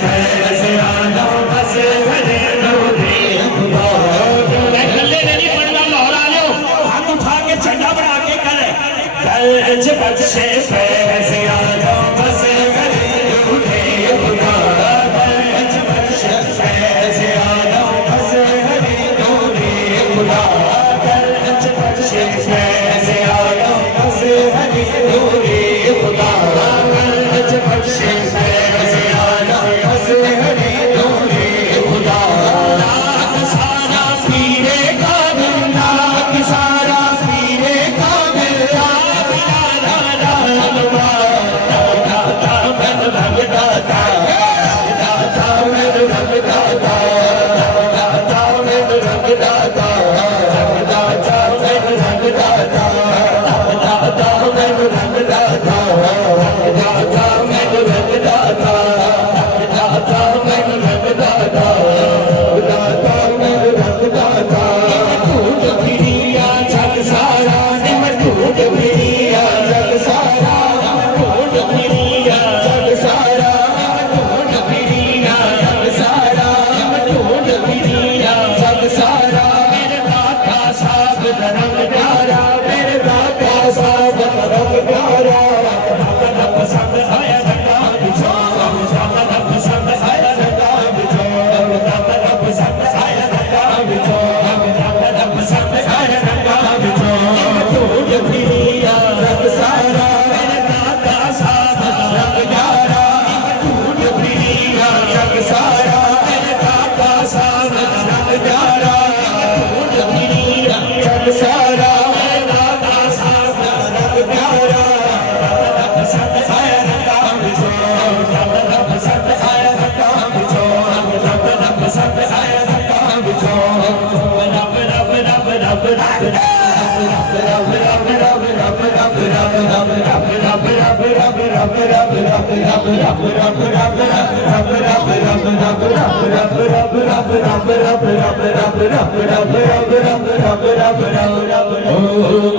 फैज़ आला बस करे नूरे खुदा। मैं गले नहीं पढ़ना लाहौर आलियो, हाथ उठा के झंडा बना के करे गज बख्शे फैज़ आला बस करे नूरे खुदा। गज बख्शे फैज़ आला बस करे नूरे खुदा। गज बख्शे फैज़ आला बस करे नूरे खुदा। गज बख्शे फैज़ आला बस करे नूरे खुदा। लाख सारा पीरे काबिल, लाख सारा पीरे काबिल, Oh